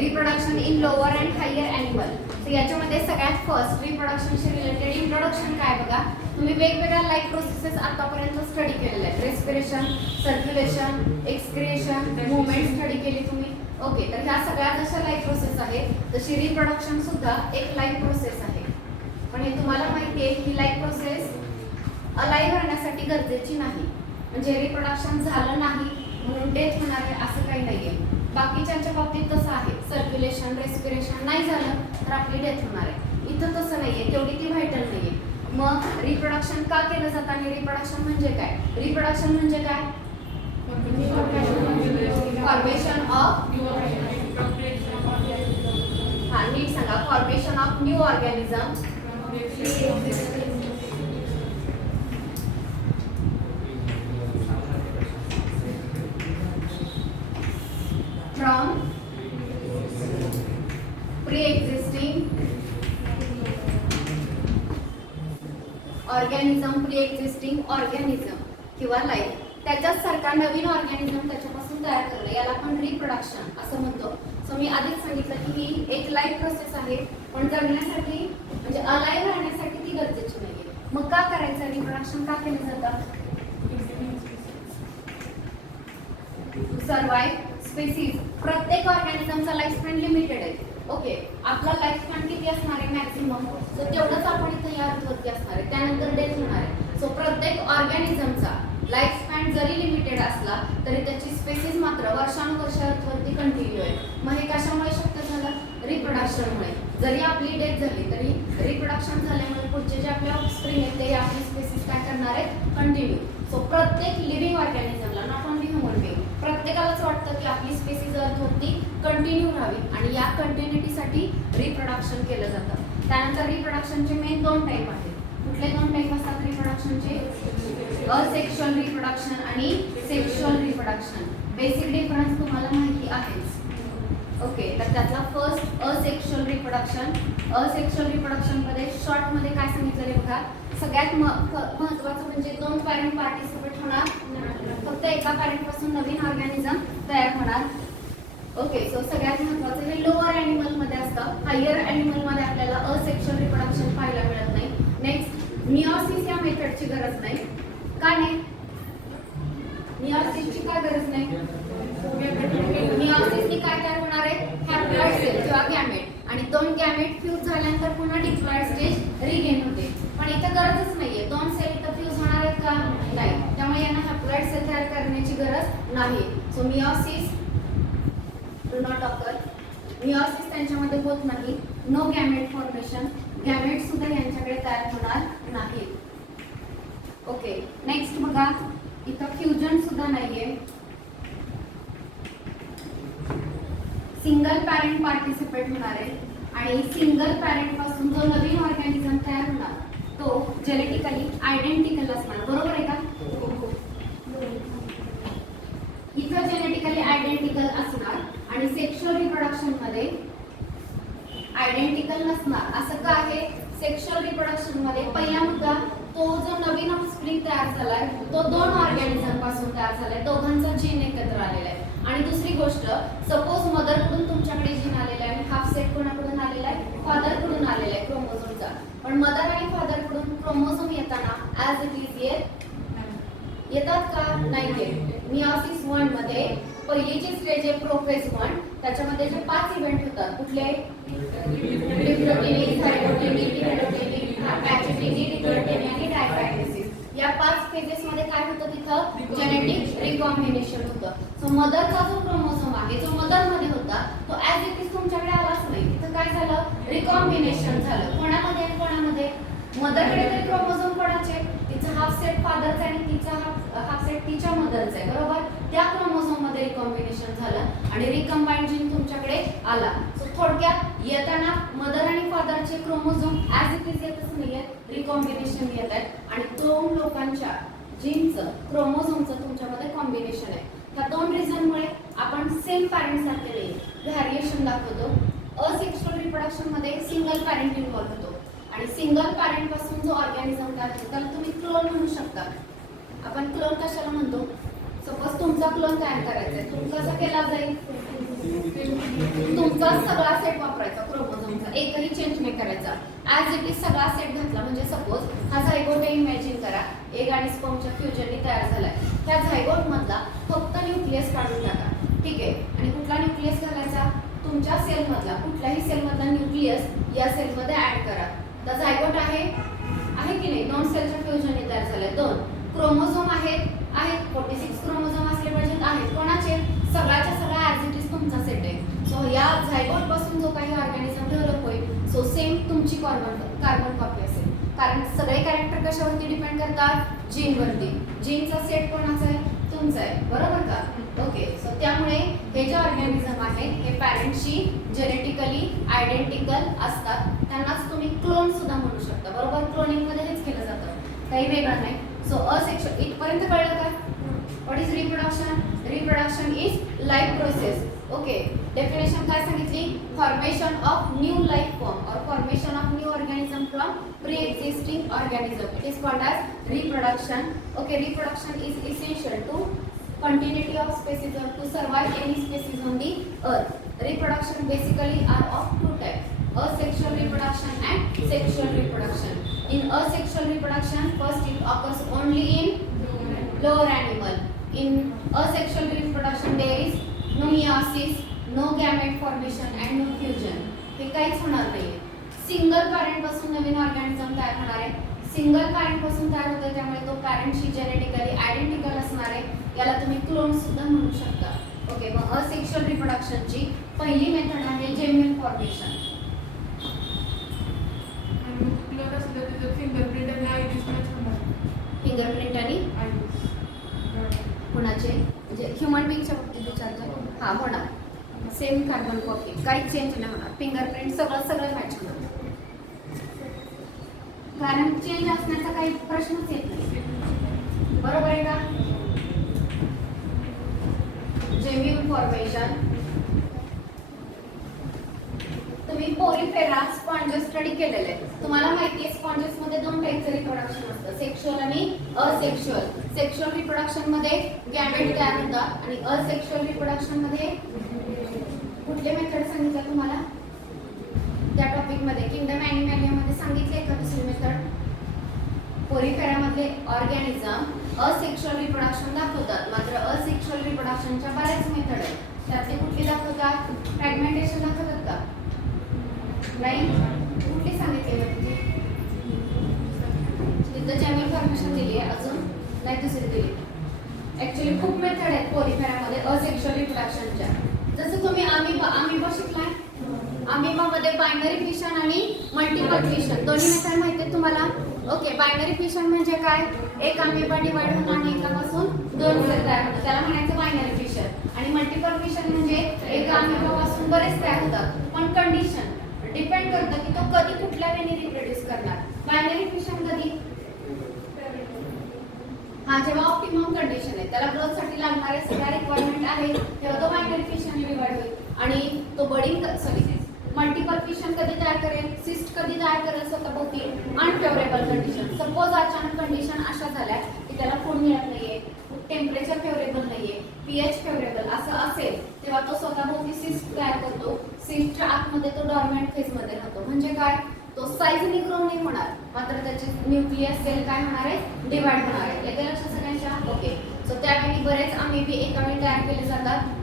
Reproduction in lower and higher animal. तर याच्यामध्ये सगळ्यात फर्स्ट रिप्रोडक्शनशी रिलेटेड इंट्रोडक्शन काय बघा. तुम्ही वेगवेगळ्या लाईफ प्रोसेसेस आतापर्यंत स्टडी केलेल्या आहेत. Respiration, circulation, excretion, movement study केली तुम्ही. ओके, तर ह्या सगळ्या जशा लाईफ प्रोसेस आहेत तशी रिप्रोडक्शन सुद्धा एक लाईफ प्रोसेस आहे. पण हे तुम्हाला माहिती आहे ही लाईफ प्रोसेस अलाइव्ह राहण्यासाठी गरजेची नाही. म्हणजे रिप्रोडक्शन झालं नाही म्हणून डेथ होणार आहे असं काही नाहीये. बाकीच्यांच्या बाबतीत तसं आहे. सर्क्युलेशन, रेस्पिरेशन नाही झालं तर आपली डेथ होणार आहे. इथं तसं नाहीये, तेवढी ती व्हायटल नाहीये. मग रिप्रोडक्शन का केलं जातं आणि रिप्रोडक्शन म्हणजे काय? रिप्रोडक्शन म्हणजे काय? फॉर्मेशन ऑफ नीट सांगा. Formation of new organism from pre-existing organism किंवा लाईफ. त्याच्यासारखा नवीन ऑर्गॅनिझम त्याच्यापासून तयार करणं याला आपण रिप्रोडक्शन असं म्हणतो. सो मी आधीच सांगितलं की ही एक लाईफ प्रोसेस आहे. पण जगण्यासाठी म्हणजे अलाइव्ह राहण्यासाठी ती गरजेची नाहीये. मग का करायचं रिप्रोडक्शन? का केलं जातं? Survive species. प्रत्येक ऑर्गॅनिझमचा लाईफ स्पॅन लिमिटेड आहे. ओके, आपला लाईफ स्पॅन किती असणार आहे मॅक्सिमम? सो तेवढंच आपण इथे या अर्थवरती असणार आहे. त्यानंतर डेथ होणार आहे. सो प्रत्येक ऑर्गॅनिझमचा लाईफ स्पॅन जरी लिमिटेड असला तरी त्याची स्पेसीज मात्र वर्षानुवर्ष अर्थवरती कंटिन्यू आहे. मग हे कशामुळे शक्य झालं? रिप्रोडक्शनमुळे. जरी आपली डेथ झाली तरी रिप्रोडक्शन झाल्यामुळे पुढचे जे आपले ऑफस्प्रिंग आहेत ते आपली स्पेसीज काय करणार आहेत? कंटिन्यू. सो प्रत्येक लिव्हिंग ऑर्गॅनिझमला, नॉट ओनली ह्युमन बिंग, प्रत्येकालाच वाटतं की आपली स्पेसीज अर्थवरती कंटिन्यू राहावी आणि या कंटिन्युटीसाठी रिप्रोडक्शन केलं जातं. त्यानंतर रिप्रोडक्शनचे मेन दोन टाईप आहेत. कुठले दोन टाईप असतात रिप्रोडक्शनचे? असेक्शुअल रिप्रोडक्शन आणि सेक्शुअल रिप्रोडक्शन. बेसिक डिफरन्स तुम्हाला माहिती आहेच. ओके, तर त्यातला first asexual reproduction. Asexual reproduction मध्ये शॉर्ट मध्ये काय सांगितलं बघा. सगळ्यात महत्त्वाचं म्हणजे दोन पॅरेंट पार्टिसिपेट होणार. फक्त एका पॅरेंट पासून नवीन ऑर्गॅनिझम तयार होणार. ओके, सो सगळ्यात महत्त्वाचं हे लोअर ॲनिमल मध्ये असतं. हायर ॲनिमल मध्ये आपल्याला असेक्शुअल रिप्रोडक्शन पाहायला मिळत नाही. नेक्स्ट, मिओसिस या मेथडची गरज नाही. का नाही? मिओसिसची काय गरज नाही? मिओसिसनी काय तयार होणार आहे? हॅप्लॉइड सेल किंवा गॅमेट. आणि दोन गॅमेट फ्यूज झाल्यानंतर पुन्हा डिप्लॉइड स्टेज रिगेन होते. पण इथं गरजच नाहीये. दोन सेल इथं फ्यूज होणार आहेत का? नाही. त्यामुळे यांना हॅप्लॉइड सेल तयार करण्याची गरज नाही. So meiosis do not occur. Meiosis त्यांच्यामध्ये होत नाही. No gamete formation. गॅमेट सुद्धा यांच्याकडे तयार होणार नाही. ओके, नेक्स्ट बघा. इथं फ्युजन सुद्धा नाहीये. सिंगल पॅरेंट पार्टिसिपेट होणार आहे आणि सिंगल पॅरेंट पासून जो नवीन ऑर्गॅनिझम तयार होणार तो जेनेटिकली आयडेंटिकल असणार. बरोबर आहे का? इथं जेनेटिकली आयडेंटिकल असणार आणि सेक्शुअल रिप्रोडक्शन मध्ये आयडेंटिकल नसणार. असं का आहे? सेक्शुअल रिप्रोडक्शन मध्ये पहिला मुद्दा, तो जो नवीन ऑफस्प्रिंग तयार झालाय तो दोन ऑर्गॅनिझम पासून तयार झालाय. दोघांचा जीन एकत्र आलेला आहे. आणि दुसरी गोष्ट, सपोज मदरकडून तुमच्याकडे जीन आलेला आहे आणि हाफ सेट कोणाकडून आलेला आहे? फादरकडून आलेला आहे क्रोमोझोमचा. पण मदर आणि फादरकडून क्रोमोझोम येताना ॲज इट इज येतात का? नाही येत. मिओसिस 1 मध्ये पहिलीची स्टेज आहे प्रोफेज 1. त्याच्यामध्ये जे 5 इव्हेंट होतात कुठले? डिप्लोटिनी, थायरोटिनी, डिप्लोटिनी, पॅचिटिनी, डिप्लोटिनी आणि डायपॅटिसिस. या 5 फेजेस मध्ये काय होतं? तिथं जेनेटिक रिकॉम्बिनेशन होतं. सो मदरचा जो क्रोमोझोम आहे जो मदर मध्ये होता तो ॲज इट इज तुमच्याकडे आलाच नाही. तिथं काय झालं? रिकॉम्बिनेशन झालं. कोणामध्ये आणि कोणामध्ये? मदरकडे तरी क्रोमोझोम कोणाचे? तिचा हाफ सेट फादरचा आणि तिचा हाफ सेट तिच्या मदरचा आहे. बरोबर? त्या क्रोमोझोम मध्ये रिकॉम्बिनेशन झालं आणि रिकंबाईंड जीन तुमच्याकडे आला. सो थोडक्यात येताना मदर आणि फादरचे क्रोमोझोम ऍज इट इज येतच नाहीये, रिकॉम्बिनेशन येत आहेत आणि 2 लोकांच्या जीनचं क्रोमोझोमचं तुमच्यामध्ये कॉम्बिनेशन आहे. ह्या 2 रिझनमुळे आपण सेम पॅरेंट सारखे नाही, व्हॅरिएशन दाखवतो. असेक्शुअल रिप्रोडक्शन मध्ये सिंगल पॅरेंट इन्व्हॉल्व होतो आणि सिंगल पॅरेंट पासून जो ऑर्गॅनिझम तयार होतो त्याला तुम्ही क्लोन म्हणू शकता. आपण क्लोन कशाला म्हणतो? सपोज तुमचा क्लोन तयार करायचा आहे, तो कसा केला जाईल? तुमचा सगळा सेट वापरायचा क्रोमोझोमचा, एकही चेंज नाही करायचा, ऍज इट इज सगळा सेट घातला. म्हणजे सपोज हा झायगोट इमॅजिन करा, एग आणि स्पर्मच्या फ्युजनने तयार झालाय. त्या झायगोट मधला फक्त न्यूक्लियस काढून टाका, ठीक आहे. आणि कुठला न्यूक्लियस घालायचा? तुमच्या सेल मधला कुठल्याही सेल मधला न्यूक्लियस या सेल मध्ये ऍड करा. तर झायगोट आहे की नाही? 2 सेलच्या फ्युजनने तयार झालाय. 2 क्रोमोझोम आहेत 46 क्रोमोझोम असले पाहिजेत, आहेत. कोणाचे? सगळ्याच्या सगळा ऍज इट इज तुमचा सेट आहे. सो या झायगोट पासून जो काही ऑर्गॅनिझम डेव्हलप होईल, सो सेम तुमची कार्बन कॉपी असेल. कारण सगळे कॅरेक्टर कशावरती डिपेंड करतात? जीनवरती. जीनचा सेट कोणाचा आहे? तुमचा आहे, बरोबर का? ओके. सो त्यामुळे हे जे ऑर्गॅनिझम आहेत हे पॅरेंटशी जेनेटिकली आयडेंटिकल असतात. त्यांनाच तुम्ही क्लोन सुद्धा म्हणू शकता, बरोबर? क्लोनिंग मध्ये हेच केलं जातं, काही वेगळं नाही. सो असेक्शुअल इथपर्यंत कळलं का? What is reproduction? Reproduction is life process. Okay. Definition काय सांगितली? Formation of new life form और formation of new organism from pre existing organism. It is called as reproduction. Okay. Reproduction is essential to continuity of species or to survive any species on the earth. Reproduction basically are of 2 types: asexual reproduction and sexual reproduction. In asexual reproduction, first it occurs only in lower animal. In asexual reproduction there is no meiosis, no gamete formation and no fusion. हे काहीच होणार नाही. Single parent पासून नवीन organism तयार होणार आहे. Single parent पासून तयार होते, त्यामुळे तो पॅरेंटशी जेनेटिकली आयडेंटिकल असणार आहे. याला तुम्ही क्लोन सुद्धा म्हणू शकता. ओके. मग असेक्शुअल रिप्रोडक्शनची पहिली मेथड आहे जेम्युइन फॉर्मेशन. फिंगरप्रिंट आणि कोणाचे? म्हणजे ह्युमन बिंगच्या बाबतीत विचारतो. हा, होणार. सेम कार्बन कॉपी, काही चेंज नाही होणार. फिंगरप्रिंट सगळं मॅच होणार, कारण चेंज असण्याचा काही प्रश्नच येत नाही, बरोबर आहे का? जेम्युइन फॉर्मेशन. तुम्ही पोरीफेरा स्पॉन्जेस स्टडी केलेले आहे. तुम्हाला माहिती आहे स्पॉन्जेस मध्ये 2 टाईपचं रिप्रोडक्शन असतं, सेक्शुअल आणि असेक्शुअल. सेक्शुअल रिप्रोडक्शन मध्ये गॅमेट तयार होतात आणि असेक्शुअल रिप्रोडक्शन मध्ये कुठले मेथड सांगितलं तुम्हाला त्या टॉपिक मध्ये? किंगडम ॲनिमॅलिया मध्ये सांगितले का दुसरी मेथड? पोरीफेरामधले ऑर्गॅनिझम असेक्शुअल रिप्रोडक्शन दाखवतात, मात्र असेक्शुअल रिप्रोडक्शनच्या बऱ्याच मेथड आहेत. त्यातले कुठली दाखवतात? फ्रॅगमेंटेशन दाखवतात का? नाही. कुठली सांगितली होती? तिथं जेम्युइन फॉर्मेशन दिली आहे, अजून नाही दुसरी दिली. ऍक्च्युली खूप मेथड आहेत पोरीफेरामध्ये असेक्शुअल रिप्रोडक्शनच्या. जसं तुम्ही अमिबा शिकलाय. अमिबामध्ये बायनरी फिशन आणि मल्टिपल फिशन दोन्ही मेथड माहिती आहेत तुम्हाला? ओके. बायनरी फिशन म्हणजे काय? एक अमिबा डिवाइड होणं आणि एकापासून 2 सेल तयार होतात, त्याला म्हणायचं बायनरी फिशन. आणि मल्टिपल फिशन म्हणजे एका अमिबापासून बरेच तयार होतात, पण कंडिशन डिपेंड करतं की तो कधी कुठल्या वेळी रिप्रोड्यूस करणार. बायनरी फिशन कधी? हा, जेव्हा ऑप्टिमम कंडिशन आहे, त्याला ग्रोथ साठी लागणारे सगळ्या रिक्वायरमेंट आहे, तेव्हा तो बायनरी फिशन डिवाइड होईल आणि तो बडिंग मल्टिपल फिशन कधी तयार करेल? सिस्ट कधी तयार करेल? स्वतःभोवती अनफेवरेबल कंडिशन. सपोज अचानक कंडिशन अशा झाल्या की त्याला फूड मिळत नाहीये, टेम्परेचर फेवरेबल नाहीये, पीएच फेवरेबल असं असेल, तेव्हा तो स्वतःभोवती सिस्ट तयार करतो. सिस्टच्या आतमध्ये तो डॉर्मंट फेज मध्ये राहतो. म्हणजे काय? तो साईजने ग्रो नाही होणार, मात्र त्याचे न्यूक्लियस सेल काय होणार आहे? डिवाइड होणार आहे. याच्या लक्षात सगळ्यांच्या? ओके. सो त्यावेळी बरेच अमिबी एका वेळी तयार केले जातात.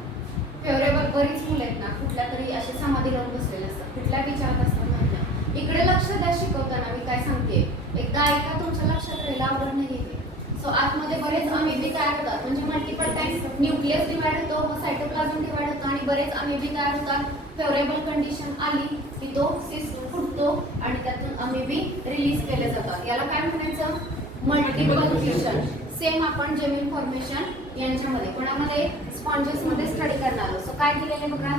फेवरेबल बरीच मुलं आहेत ना, कुठल्या तरी असे समाधी लावून बसलेले असतात, कुठल्या विचारात असतात माहिती नाही. इकडे लक्ष द्या शिकवताना मी काय सांगते, एकदा ऐका, तुमच्या लक्षात राहील, आवडत नाही. सो आतमध्ये बरेच अमिबी तयार होतात, म्हणजे मल्टिपल टाइम्स न्यूक्लियस डिवाइड होतो, मग सायटोप्लाझम डिवाइड होतो आणि बरेच अमिबी तयार होतात. फेवरेबल कंडिशन आली की तो सिस्ट फुटतो आणि त्यातून अमिबी रिलीज केले जातात. याला काय म्हणायचं? Multiple fission. सेम आपण जेम्युइन फॉर्मेशन यांच्यामध्ये कोणामध्ये स्पॉन्जेस मध्ये स्टडी करणार आहोत. सो काय दिलेले बघा.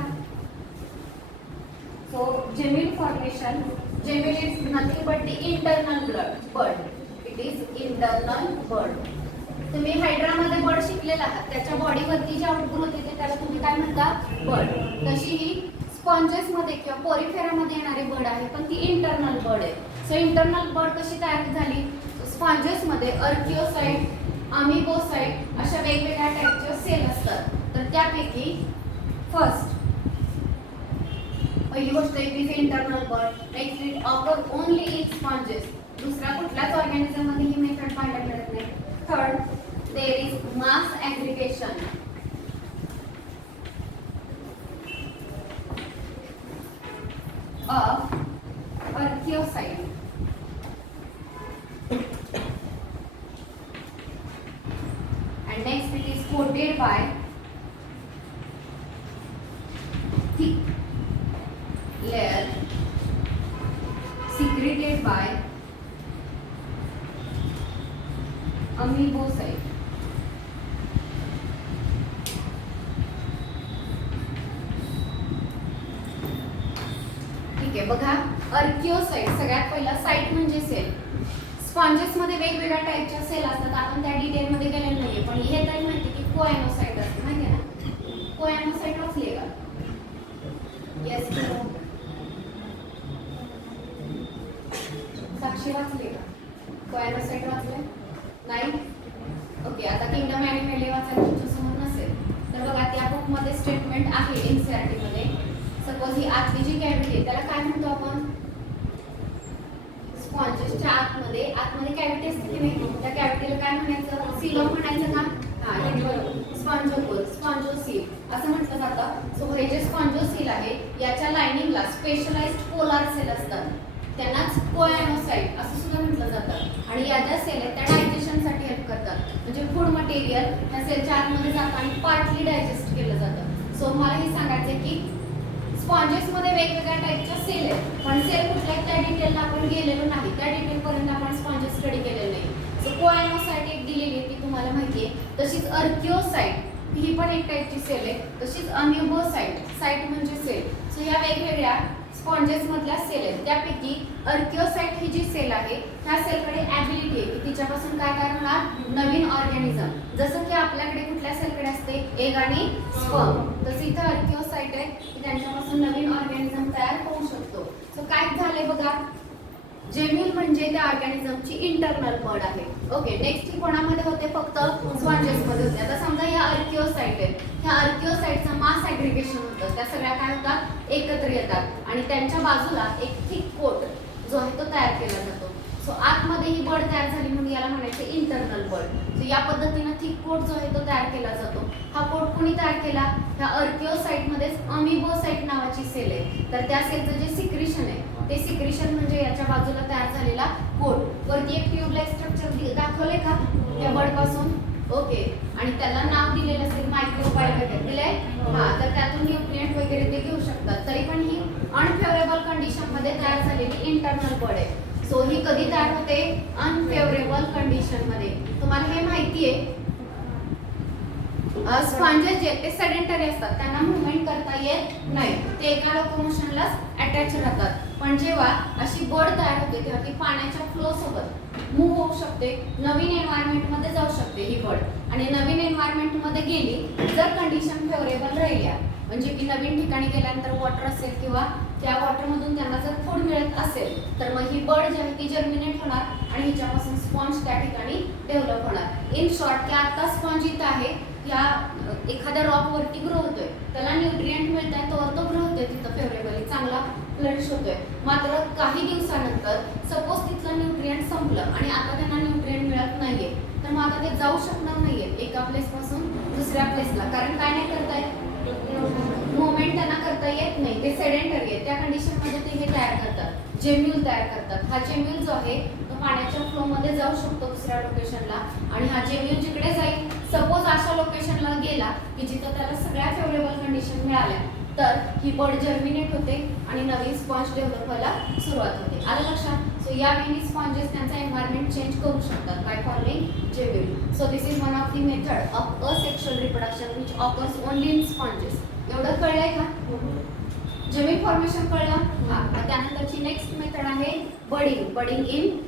So gemmule formation, gemmule is nothing but the internal bud. It is internal bud. तुम्ही हायड्रामध्ये बड शिकलेला आहात, त्याच्या बॉडीवरती जे आउटग्रोथ येते त्याला तुम्ही काय म्हणता, बड. तशी ही स्पॉन्जेस मध्ये किंवा पोरिफेरामध्ये येणारी बड आहे, पण ती इंटरनल बड आहे. सो इंटरनल बड कशी तयार झाली, स्पॉन्जेस मध्ये अर्किओसाइट, अमिबोसाइट अशा वेगवेगळ्या टाईपचे सेल असतात. तर त्यापैकी फर्स्ट पहिली गोष्ट it is internal bud. Next it occur only in sponges. दुसरा कुठल्याच ऑर्गॅनिझम मध्ये ही मेथड पाहायला मिळत नाही. Third there is mass aggregation of archaeocyte. And next it is coated by thick layer secreted by amoebocyte. ठीक आहे बघा. अर्किओसाइट सगळ्यात पहिला साइट म्हणजे सेल. स्पॉन्जेस मध्ये वेगवेगळ्या टाईपच्या सेल असतात, आपण त्या डिटेल मध्ये गेलेलो नाहीये, पण हे तरी माहिती की कोएनोसाइट असते, माहिती आहे ना. कोएनोसाइट वाचले का? येस. साक्षी वाचले का? कोएनोसाइट वाचले नाही? ओके. आता किंगडम ॲनिमल वाचायला तुमच्या समोर नसेल तर बघा त्या बुक मध्ये स्टेटमेंट आहे एनसीईआरटी मध्ये. सपोज ही आतली जी कॅव्हिटी आहे त्याला काय म्हणतो आपण, स्पॉन्जेसच्या आतमध्ये कॅव्हिटी असते की नाही, त्या कॅव्हिटीला काय म्हणायचं, सिलोम म्हणायचं का? हा, हे बरोबर. स्पॉन्जोकोर, स्पॉन्जोसील असं म्हटलं जातं. सो हे जे स्पॉन्जोसील आहे याच्या लाइनिंगला स्पेशलाइज्ड पोलार सेल असतात, त्यांनाच कोएनोसाइट असं सुद्धा म्हटलं जातं. आणि या ज्या सेल आहेत त्या डायजेशनसाठी हेल्प करतात, म्हणजे फूड मटेरियल त्या सेलच्या आतमध्ये जातं आणि पार्टली डायजेस्ट केलं जातं. सो मला हे सांगायचं की स्पॉन्जेस मध्ये वेगवेगळ्या टाईपच्या सेल आहेत, पण सेल कुठल्या त्या डिटेलला आपण गेलेलो नाही, त्या डिटेल पर्यंत आपण स्पॉन्जेस स्टडी केलेलं नाही. सो कोएनोसाइट एक दिलेली आहे ती तुम्हाला माहिती आहे. तशीच अर्किओसाइट ही पण एक टाईपची सेल आहे. तशीच अमिबोसाइट, साइट म्हणजे सेल. सो ह्या वेगवेगळ्या स्पॉन्जेस मधल्या सेल आहेत. त्यापैकी अर्किओसाइट ही जी सेल आहे त्या सेलकडे ॲबिलिटी आहे की तिच्यापासून काय काय होणार, नवीन ऑर्गॅनिझम. जसं की आपल्याकडे कुठल्या सेलकडे असते, एग आणि स्पर्म, तसं इथं अर्किओसाइट आहे की त्यांच्यापासून नवीन ऑर्गॅनिझम तयार होऊ शकतो. सो काय झालंय बघा, जेम्यूल म्हणजे त्या ऑर्गॅनिझमची इंटरनल बड आहे. ओके. नेक्स्ट ही कोणामध्ये होते, फक्त स्पॉन्जेस मध्ये होते. आता समजा या अर्किओसाइट आहेत, ह्या अर्किओसाइटचं मास ॲग्रिगेशन होतं, त्या सगळ्या काय होतात, एकत्र येतात आणि त्यांच्या बाजूला एक थिक कोट जो आहे तो तयार केला जातो. सो आतमध्ये ही बड तयार झाली म्हणून याला म्हणायचे इंटरनल बड. सो या पद्धतीने थिक कोट जो आहे तो तयार केला जातो. हा कोट कोणी तयार केला, ह्या अर्किओसाइट मध्येच अमिबोसाइट नावाची सेल आहे. तर त्या सेलचं जे सिक्रिशन आहे ते सिक्रिशन म्हणजे याच्या बाजूला तयार झालेला कोट. वरती एक ट्यूबलाइक स्ट्रक्चर दाखवले का त्या बड पासून. ओके. आणि त्याला नाव दिलेलं असेल मायक्रोबायल वगैरे दिलंय. हा, तर त्यातून न्यूट्रिएंट वगैरे ते घेऊ शकतात. तरी पण ही अनफेवरेबल कंडिशन मध्ये तयार झालेली इंटरनल बड आहे. सो ही कधी तयार होते, अनफेवरेबल कंडिशन मध्ये. तुम्हाला हे माहिती आहे स्पॉन्जेस जे ते सेडेंटरी असतात, त्यांना मूवमेंट करता येत नाही, ते एका लोकोमोशनलाच अटॅच राहतात. पण जेव्हा अशी बड तयार होते तेव्हा ती पाण्याच्या फ्लो सोबत मूव्ह होऊ शकते, नवीन एन्व्हायरमेंट मध्ये जाऊ शकते ही बड. आणि नवीन एन्व्हायरमेंट मध्ये गेली जर कंडिशन फेवरेबल राहिल्या, म्हणजे की नवीन ठिकाणी गेल्यानंतर वॉटर असेल किंवा त्या वॉटरमधून त्यांना जर फूड मिळत असेल तर मग ही बड जी आहे ती जर्मिनेट होणार आणि हिच्यापासून स्पॉन्ज त्या ठिकाणी डेव्हलप होणार. इन शॉर्ट की आता स्पॉन्ज इथं आहे, या एखाद्या रॉक वरती ग्रो होतोय, त्याला न्यूट्रिएंट मिळत आहे, तो ग्रो होतोय तिथं फेवरेबली, चांगला फ्लरिश होतोय. मात्र काही दिवसानंतर सपोज तिथलं न्यूट्रिएंट संपलं आणि आता त्यांना न्यूट्रिएंट मिळत नाहीये, तर मग आता ते जाऊ शकणार नाहीये एका प्लेस पासून दुसऱ्या प्लेसला. कारण काय नाही करतायत, मुवमेंट त्यांना करता येत नाही, ते सेडेंटरी आहे. त्या कंडिशन मध्ये ते हे तयार करतात, जेम्यूल तयार करतात. हा जेम्यूल जो आहे तो पाण्याच्या फ्लो मध्ये जाऊ शकतो दुसऱ्या लोकेशनला, आणि हा जेम्यूल जिकडे जाईल, सपोज अशा लोकेशनला गेला की जिथं त्याला सगळ्या फेवरेबल कंडिशन मिळाल्या, तर ही बड जर्मिनेट होते आणि नवीन स्पॉन्ज डेव्हलप व्हायला सुरुवात होते. आलं लक्षात? सो या वेळी स्पॉन्जेस त्यांचा एन्व्हायरमेंट चेंज करू शकतात by forming Gemini. So this is one of the method of asexual reproduction which occurs only in sponges. एवढं कळलंय का? जेमिन फॉर्मेशन कळलं? हां. त्यानंतरची नेक्स्ट मेथड आहे budding. Budding in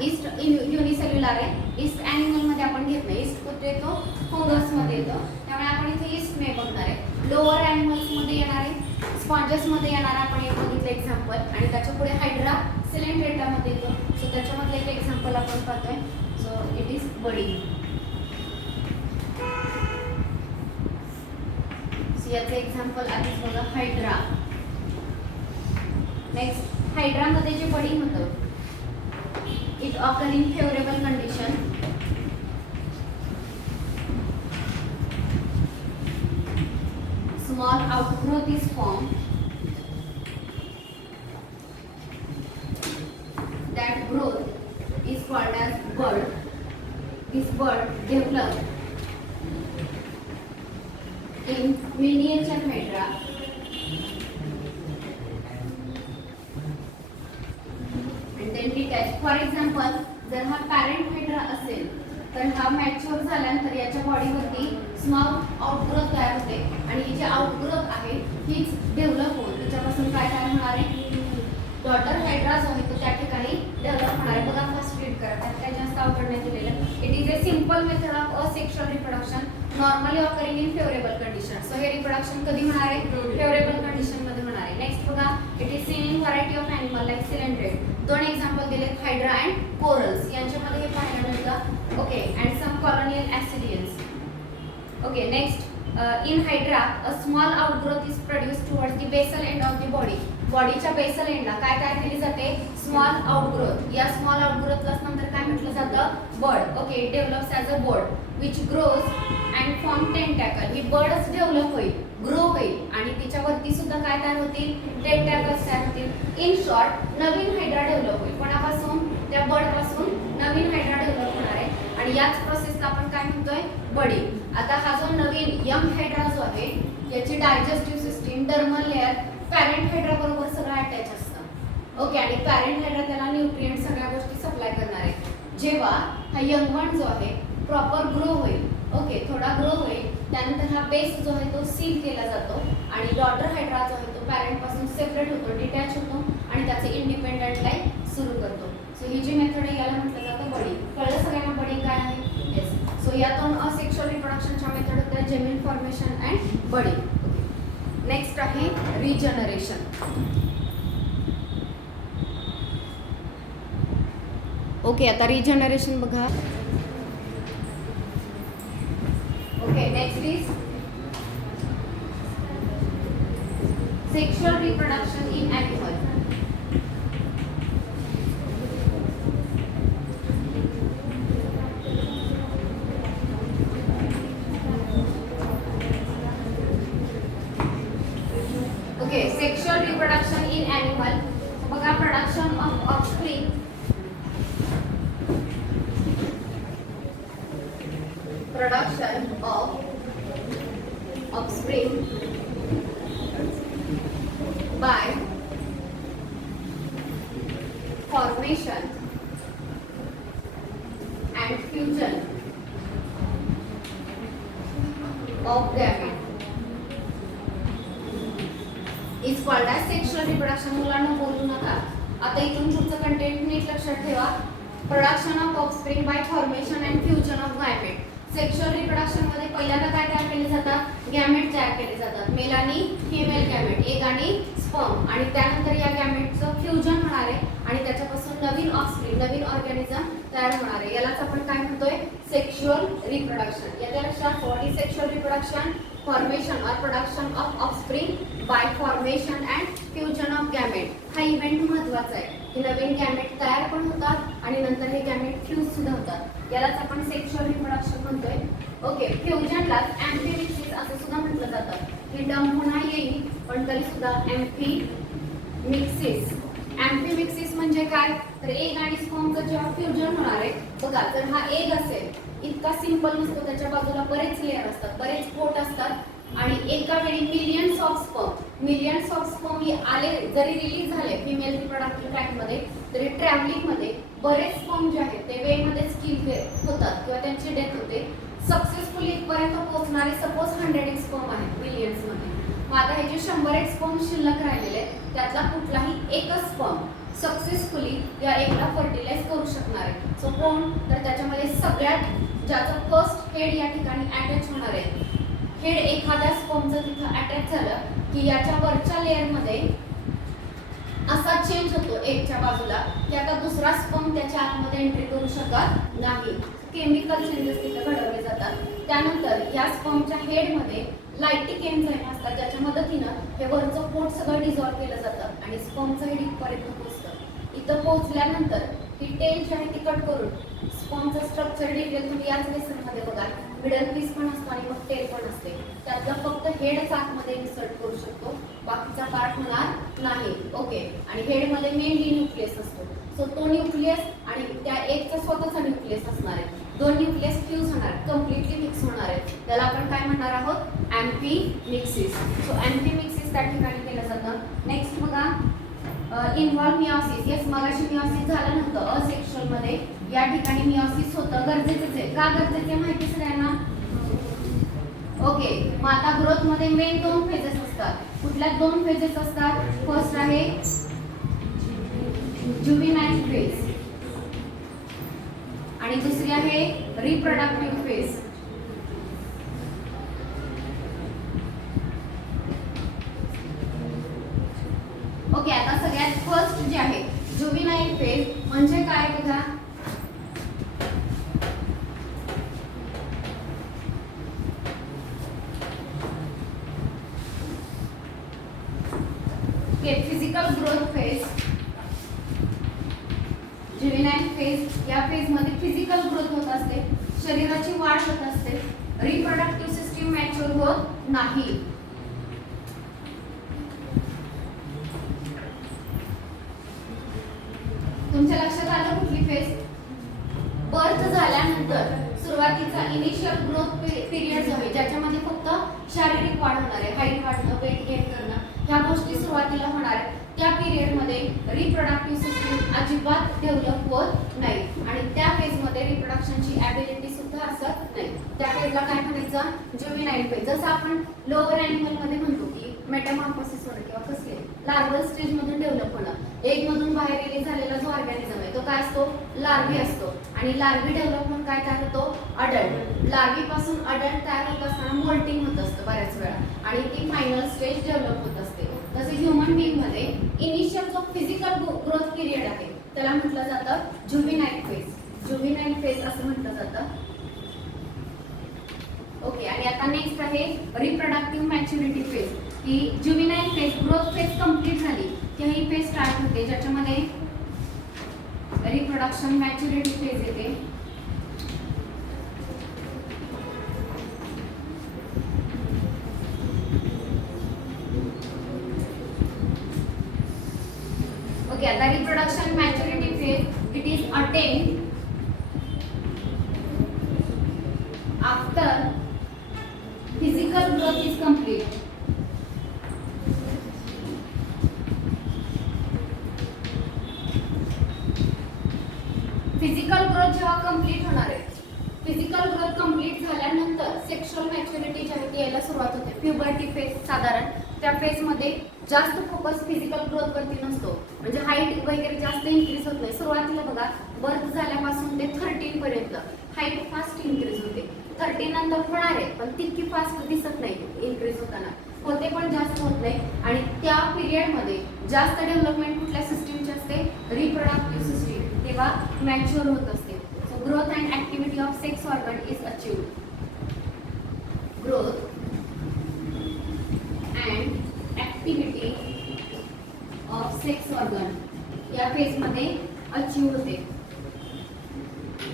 east unicellular आहे. ईस्ट ॲनिमल मध्ये आपण घेत नाही. ईस्ट कुठे येतो? फंगस मध्ये येतो. त्यामुळे आपण इथे ईस्ट नाही बघणार आहे. लोअर ॲनिमल्स मध्ये येणार आहे, स्पॉन्जेस मध्ये येणार आपण एक बघितलं एक्झाम्पल, आणि त्याच्या पुढे हायड्रा सिलेंड्रेटा मध्ये येतो. सो त्याच्यामधलं एक एक्झाम्पल आपण पाहतोय. So it is budding. So याचं एक्झाम्पल आधीच बघा, हायड्रा. नेक्स्ट हायड्रा मध्ये जे बडिंग होतं, it occur in favorable condition. Small outgrowth is formed. That growth is called as bud. This bud develops in miniature hydra. For example, जर हा parent hydra असेल तर हा मॅच्युअर झाल्यानंतर याच्या बॉडीवरती स्मॉल आउटग्रोथ तयार होते, आणि ही जी आउटग्रोथ आहे हीच डेव्हलप होऊन त्याच्यापासून काय तयार होणार आहे? डॉटर हायड्रा जो आहे तो त्या ठिकाणी डेव्हलप होणार आहे. बघा फर्स्ट रीड करा, त्यात काय जास्त अवघड नाही दिलेलं. It is a simple method of asexual reproduction normally occurring in favourable condition. So हे रिप्रोडक्शन कधी होणार आहे? फेवरेबल कंडिशन मध्ये होणार आहे. नेक्स्ट बघा, it is seen in variety of animal like coelenterate. दोन एक्झाम्पल दिले, हायड्रा अँड कोरल्स. यांच्यामध्ये हे पाहायला मिळतं. Okay, and some colonial ascidians. Okay, next in hydra a small outgrowth is produced towards the basal end of the body. बॉडीच्या basal एंडला काय तयार केली जाते? Small outgrowth. या स्मॉल आउटग्रोथला नंतर काय म्हटलं जातं? Bud. Okay, it develops as a bud which grows and form tentacle. ही बडच डेव्हलप होईल, ग्रो होईल, आणि तिच्यावरती सुद्धा काय तयार होतील? टेंटॅकल्स तयार होतील. In short, Naveen hydra develop होईल. कोणापासून? त्या बड पासून नवीन हायड्रा डेव्हलप होणार आहे, आणि याच प्रोसेसला आपण काय म्हणतोय? बडिंग. आता हा जो नवीन यंग हायड्रा जो आहे याची digestive system, dermal layer parent hydra बरोबर सगळं अटॅच असतं. ओके, आणि पॅरेंट हायड्रा त्याला न्यूट्रिएंट सगळ्या गोष्टी सप्लाय करणार आहे. जेव्हा हा यंग वन जो आहे प्रॉपर ग्रो होईल, ओके, थोडा ग्रो होईल, त्यानंतर हा बेस जो आहे तो सील केला जातो, आणि डॉटर हायड्रा जो आहे तो पॅरेंट पासून सेपरेट होतो, डिटॅच होतो, आणि त्याचे इंडिपेंडंट लाईफ सुरू करतो. सो ही जी मेथड आहे याला म्हटलं जातं बडिंग. कळलं सगळ्यांना बडिंग काय आहे? येस. सो या दोन असेक्शुअल रिप्रोडक्शनच्या मेथड होत्या, gemmule formation and budding. Next आहे रिजनरेशन. ओके, आता रिजनरेशन बघा. Okay, next is sexual reproduction in animal. Okay, sexual reproduction in animal. बघा, production of offspring, production of offspring by formation and fusion of gamete is called as sexual reproduction. मुलांना बोलू नका. आता इथून पुढचं content नीट लक्षात ठेवा. Production of offspring by formation and fusion of gamete. Sexual reproduction मध्ये पहिल्यांदा काय तयार केले जातात? गॅमेट तयार केले जातात. मेल आणि फिमेल गॅमेट, एग आणि स्पर्म, आणि त्यानंतर या गॅमेटचं फ्युजन होणार आहे, आणि त्याच्यापासून नवीन ऑफस्प्रिंग, नवीन ऑर्गॅनिझम तयार होणार आहे. यालाच आपण काय म्हणतोय? Sexual reproduction. याच्या लक्षात, what is sexual reproduction? Formation और production of offspring by formation and fusion of gamete. हा इव्हेंट महत्त्वाचा आहे. हे नवीन गॅमेट तयार पण होतात, आणि नंतर हे गॅमेट फ्यूज सुद्धा होतात. यालाच आपण सेक्शुअल रिप्रोडक्शन म्हणतोय. ओके, फ्युजनला एम्फिमिक्सिस असं सुद्धा म्हटलं जातं. ही टर्म पुन्हा येईल, पण तरी सुद्धा एम्फिमिक्सिस, अँफिमिक्सिस म्हणजे काय, तर एग आणि स्पर्मचं जेव्हा फ्युजन होणार आहे बघा, तर हा एग असेल इतका सिंपल नसतो, त्याच्या बाजूला बरेच लेअर असतात, बरेच पोट असतात आणि एका वेळी मिलियन्स ऑफ स्पर्म ही आले जरी रिलीज झाले फिमेल रिप्रोडक्टिव्ह ट्रॅक्ट मध्ये, तरी ट्रॅव्हलिंग मध्ये बरेच स्पर्म जे आहेत ते वे मध्ये किल होतात किंवा त्यांची डेथ होते. सक्सेसफुली इथपर्यंत पोहोचणारे सपोज 100 स्पर्म आहेत मिलियन्स मध्ये. मग आता हे जे 100 स्पर्म शिल्लक राहिलेले त्यातला कुठलाही एकच स्पर्म सक्सेसफुली या एगला फर्टिलाइज करू शकणार आहे. सो कोण, तर त्याच्यामध्ये सगळ्यात ज्याचं फर्स्ट हेड या ठिकाणी अटॅच होणार आहे, हेड एखाद्या स्पर्मचं तिथं अटॅच झालं की याच्या वरच्या लेअर मध्ये असा चेंज होतो एगच्या बाजूला की आता दुसरा स्पर्म त्याच्या आतमध्ये एंट्री करू शकत नाही. केमिकल चेंजेस तिथे घडवले जातात. त्यानंतर या स्पर्मच्या हेडमध्ये लायटिक एन्झाईम असतात ज्याच्या मदतीनं हे वरचं पोट सगळं डिझॉल्व्ह केलं जातं आणि स्पर्मचं हेड इथपर्यंत पोहोचतं. इथं पोहोचल्यानंतर ही टेल जी आहे ती कट करून स्पर्मचं स्ट्रक्चर डिटेल तुम्ही याच लेसनमध्ये बघाल. मिडल पीस पण असतो आणि मग टेल पण असते. त्यातला फक्त हेडच आतमध्ये इन्सर्ट करू शकतो, बाकीचा पार्ट होणार नाही. ओके, आणि हेडमध्ये मेनली न्यूक्लियस असतो. सो तो न्यूक्लियस आणि त्या एकचा स्वतःचा न्यूक्लियस असणार आहे. दोन न्यूक्लियस फ्यूज होणार, कम्प्लिटली मिक्स होणार आहे. त्याला आपण काय म्हणणार आहोत, अँफिमिक्सिस. सो अँफिमिक्सिस त्या ठिकाणी केलं जातं. नेक्स्ट बघा, इन्व्हॉल्व मिओसिस. येस, मगाशी मिओसिस झालं नव्हतं असेक्शुअल मध्ये, या ठिकाणी मिओसिस होतं. गरजेचंच आहे. का गरजेचं आहे माहिती सगळ्यांना? ओके, मग आता ग्रोथ मध्ये मेन 2 फेजेस असतात. कुठल्या 2 फेजेस असतात? फर्स्ट आहे जुव्हेनाइल फेज आणि दुसरी आहे रिप्रोडक्टिव्ह फेज. ओके, आता सगळ्यात फर्स्ट जे आहे जुव्हेनाइल फेज म्हणजे काय बघा, फिजिकल ग्रोथ फेज. जुव्हेनाइल फेज, या फेज मध्ये फिजिकल ग्रोथ होत असते, शरीराची वाढ होत असते, रिप्रोडक्टिव्ह सिस्टीम मॅच्युअर होत नाही. तुमच्या लक्षात आलं कुठली फेज? बर्थ झाल्यानंतर सुरुवातीचा इनिशियल ग्रोथ पिरियड जो आहे ज्याच्यामध्ये फक्त शारीरिक वाढ होणार आहे, हाईट वाढणं, वेट गेन करणं, ह्या गोष्टी सुरुवातीला होणार आहेत. त्या पिरियडमध्ये रिप्रोडक्टिव्ह सिस्टीम अजिबात डेव्हलप होत नाही आणि त्या फेजमध्ये रिप्रोडक्शनची ॲबिलिटी सुद्धा असत नाही. त्या फेजला काय म्हणायचं? जुव्हेनाइल फेज. जसं आपण लोअर ॲनिमलमध्ये म्हणतो की मेटामॉर्फोसिस होणं किंवा कसले लार्वल स्टेजमधून डेव्हलप होणं. एग मधून बाहेर रिलीज झालेला जो ऑर्गॅनिझम आहे तो काय असतो? लार्वी असतो. आणि लार्वी डेव्हलप होऊन काय तयार होतो? अडल्ट. लार्वी पासून अडल्ट तयार होत असताना मोल्टिंग होत असतं बऱ्याच वेळा आणि ती फायनल स्टेज डेव्हलप होत असते. तसे ह्युमन बीइंग मध्ये इनिशियल जो फिजिकल ग्रोथ पिरियड आहे त्याला म्हटलं जातं जुव्हेनाइल फेज. जुव्हेनाइल फेज असं म्हटलं जातं. ओके, आणि आता नेक्स्ट आहे रिप्रोडक्टिव्ह मॅच्युरिटी फेज. ही जुव्हेनाइल फेज, ग्रोथ फेज कंप्लीट झाली की ही फेज स्टार्ट होते ज्याच्यामध्ये रिप्रोडक्शन मॅच्युरिटी फेज येते. ओके, आता reproduction maturity phase it is attend after physical growth is complete. Physical growth जेव्हा कंप्लीट होणार आहे, फिजिकल ग्रोथ कंप्लीट झाल्यानंतर सेक्शुअल मॅच्युरिटी जी आहे ती यायला सुरुवात होते. प्युबर्टी फेज साधारण त्या फेज मध्ये जास्त फोकस फिजिकल ग्रोथ वरती नसतो, म्हणजे हाईट वगैरे जास्त इन्क्रीज होत नाही. सुरुवातीला बघा बर्थ झाल्यापासून ते 13 पर्यंत हाईट फास्ट इन्क्रीज होते. 13 नंतर होणार आहे पण तितकी फास्ट दिसत नाही इन्क्रीज होताना, होते पण जास्त होत नाही. आणि त्या पिरियडमध्ये जास्त डेव्हलपमेंट कुठल्या सिस्टीमची असते? रिप्रोडक्टिव्ह सिस्टीम, तेव्हा मॅच्युअर होत असते. So growth and activity of sex organ is achieved. Growth and activity of sex organ या फेज मध्ये अचीव होते.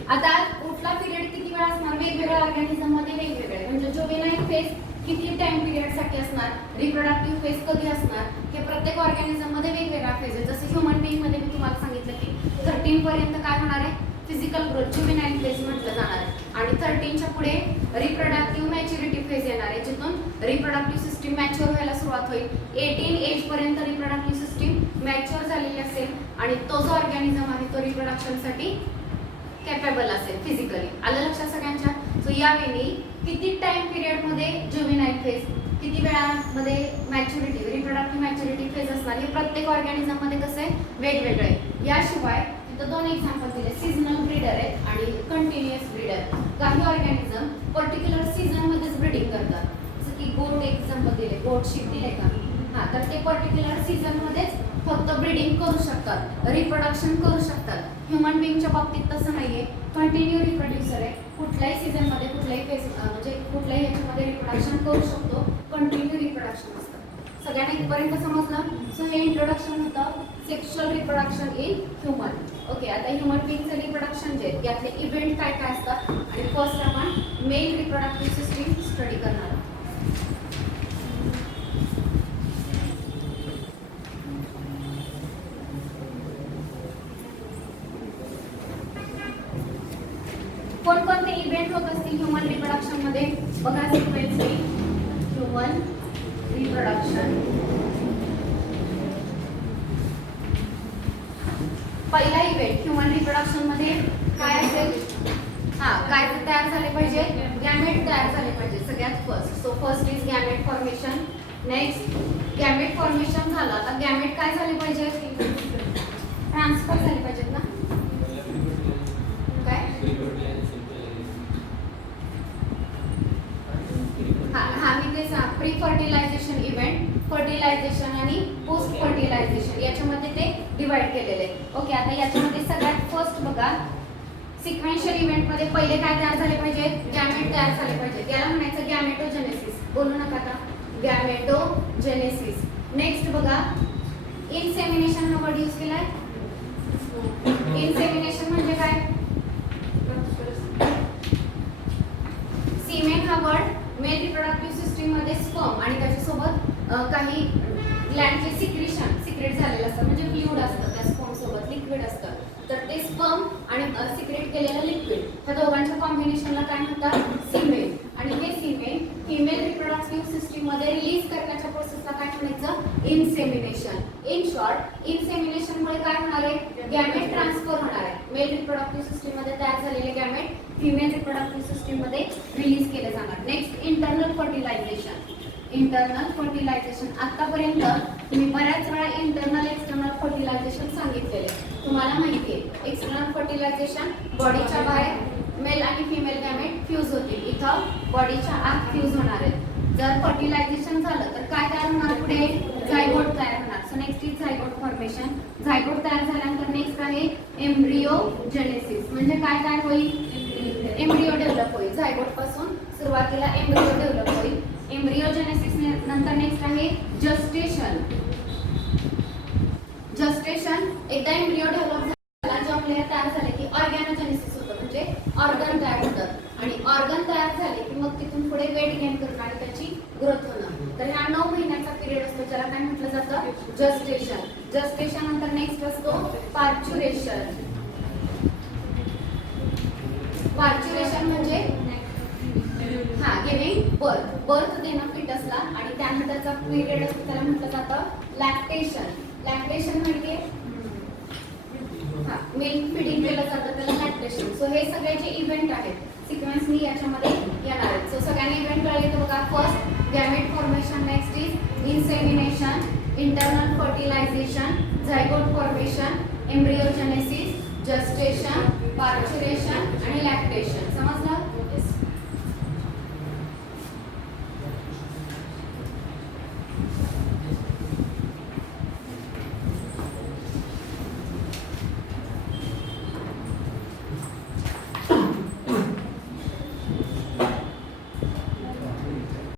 आता कुठला पिरियड किती वेळ असणार? वेगवेगळ्या ऑर्गॅनिझम मध्ये वेगवेगळे, म्हणजे जुव्हेनाइल फेज किती टाइम पिरियड साठी असणार, रिप्रोडक्टिव्ह फेज कधी असणार, हे प्रत्येक ऑर्गॅनिझम मध्ये वेगवेगळा फेज आहे. जसं ह्युमन बीइंग पर्यंत काय होणार आहे फिजिकल ग्रोथ ज्युव्हेनाइल फेज म्हटलं जाणार आहे. आणि 13च्या पुढे रिप्रोडक्टिव्ह मॅच्युरिटी फेज येणार आहे, जिथून रिप्रोडक्टिव्ह सिस्टीम मॅच्युअर व्हायला सुरुवात होईल. 18 एज पर्यंत रिप्रोडक्टिव्ह सिस्टीम मॅच्युअर झालेली असेल आणि तो जो ऑर्गॅनिझम आहे तो रिप्रोडक्शनसाठी कॅपेबल असेल फिजिकली. आलं लक्षात सगळ्यांच्या. सो यावेळी किती टाइम पिरियड मध्ये ज्युव्हेनाइल फेज, किती वेळामध्ये मॅच्युरिटी रिप्रोडक्टिव्ह मॅच्युरिटी फेज असणार हे प्रत्येक ऑर्गॅनिझम मध्ये कसं आहे वेगवेगळं आहे. याशिवाय तिथं दोन एक्झाम्पल दिले, सीझनल ब्रीडर आहेत आणि कंटिन्युअस ब्रीडर. काही ऑर्गॅनिझम पर्टिक्युलर सीझन मध्येच ब्रीडिंग करतात, जसं की गोट एक्झाम्पल दिले, गोट शीप दिले का हा, तर ते पर्टिक्युलर सीझन मध्येच फक्त ब्रीडिंग करू शकतात, रिप्रोडक्शन करू शकतात. ह्युमन बिंगच्या बाबतीत तसं नाहीये, कंटिन्यू रिप्रोड्युसर आहे, कुठल्याही सीझन मध्ये कुठल्याही फेज म्हणजे कुठल्याही ह्याच्यामध्ये रिप्रोडक्शन करू शकतो, कंटिन्यू रिप्रोडक्शन असतं. सगळ्यांना इथपर्यंत समजलं. सो हे इंट्रोडक्शन होतं sexual reproduction in human. Okay, आता ह्युमन बिंगचं रिप्रोडक्शन जे यातले इव्हेंट काय काय असतात आणि फर्स्ट आपण मेल रिप्रोडक्टिव्ह सिस्टीम स्टडी करणार आहोत. कोणकोणते इव्हेंट होत असतील ह्युमन रिप्रोडक्शन मध्ये बघा सिक्वेन्स ह्युमन रिप्रोडक्शन. पहिला इव्हेंट ह्युमन रिप्रोडक्शन मध्ये काय असेल, काय तयार झाले पाहिजे, गॅमेट तयार झाले पाहिजे सगळ्यात first. So first is gamete formation. Next gamete formation झालं, आता गॅमेट काय झाले पाहिजे, ट्रान्सफर झाले पाहिजेत ना. काय हा मी तेच प्री फर्टिलायझेशन इव्हेंट, फर्टिलायझेशन आणि पोस्ट फर्टिलायझेशन याच्यामध्ये ते डिवाइड केलेले. ओके, आता याच्यामध्ये सगळ्यात फर्स्ट बघा सिक्वेन्शियल इव्हेंट मध्ये पहिले काय तयार झाले पाहिजे, गॅमेट तयार झाले पाहिजे. याला म्हणायचं गॅमेटोजेनेसिस. बोलू नका आता, गॅमेटोजेनेसिस. नेक्स्ट बघा इन्सेमिनेशन हा वर्ड यूज केलाय. इन्सेमिनेशन म्हणजे काय, सीमेन हा वर्ड मेल रिप्रोडक्टिव्ह सिस्टीम मध्ये स्पर्म आणि त्याच्यासोबत काही ग्लँडचे सिक्रेट झालेलं असतं, म्हणजे फ्लुइड असतं त्या स्पर्म सोबत, लिक्विड असतं. तर ते स्पर्म आणि सिक्रेट केलेलं लिक्विड त्या दोघांच्या कॉम्बिनेशनला काय म्हणतात, सीमेन. आणि हे सीमेन फिमेल रिप्रोडक्टिव्ह सिस्टीम मध्ये रिलीज करण्याच्या प्रोसेसला काय म्हणायचं, इन्सेमिनेशन. इन शॉर्ट इन्सेमिनेशन मुळे काय होणार आहे, गॅमेट ट्रान्सफर होणार आहे. मेल रिप्रोडक्टिव्ह सिस्टीम मध्ये तयार झालेले गॅमेट फिमेल रिप्रोडक्टिव्ह सिस्टीम मध्ये रिलीज केले जाणार. Next internal fertilisation. Internal fertilisation आतापर्यंत तुम्ही बऱ्याच वेळा इंटरनल एक्सटर्नल फर्टिलायझेशन सांगितलेले, तुम्हाला माहिती आहे. एक्सटर्नल फर्टिलायझेशन बॉडीच्या बाहेर मेल आणि फिमेल गॅमेट फ्यूज होतील, इथं बॉडीच्या आत फ्यूज होणार आहेत. जर फर्टिलायझेशन झालं तर काय तयार होणार, पुढे झायगोट तयार होणार. So next is zygote formation. Zygote तयार झाल्यानंतर नेक्स्ट आहे एम्ब्रियोजेनेसिस. म्हणजे काय तयार होईल, एम्ब्रियो डेव्हलप होईल. झायगोट पासून सुरुवातीला एम्ब्रियो डेव्हलप होईल. एम्ब्रियोजेनेसिस नंतर नेक्स्ट आहे जस्टेशन. जस्टेशन एकदा एम्ब्रियो डेव्हलप झाला, जॉब लेयर तयार झाले की ऑर्गॅनोजेनेसिस होतं, म्हणजे ऑर्गन तयार होतात. आणि ऑर्गन तयार झाले की मग तिथून पुढे वेट गेन करणं आणि त्याची ग्रोथ होणं. तर हा 9 महिन्याचा पिरियड असतो, ज्याला काय म्हटलं जातं, जस्टेशन. जस्टेशन नंतर नेक्स्ट असतो पार्च्युरेशन. पार्च्युरेशन म्हणजे गिव्हिंग बर्थ देणं फिटसला, आणि त्यानंतरचा पिरियड असतो त्याला म्हटलं जातं लॅक्टेशन. लॅक्टेशन म्हणजे मिल्क फिडिंग केलं जातं, त्याला लॅक्टेशन. सो हे सगळे जे इव्हेंट आहेत सिक्वेन्सनी याच्यामध्ये येणार आहेत. सो सगळ्यांनी इव्हेंट कळले तर बघा, first gamete formation, next is insemination, internal fertilization, zygote formation, embryogenesis, gestation, parturition आणि लॅक्टेशन. समजलं.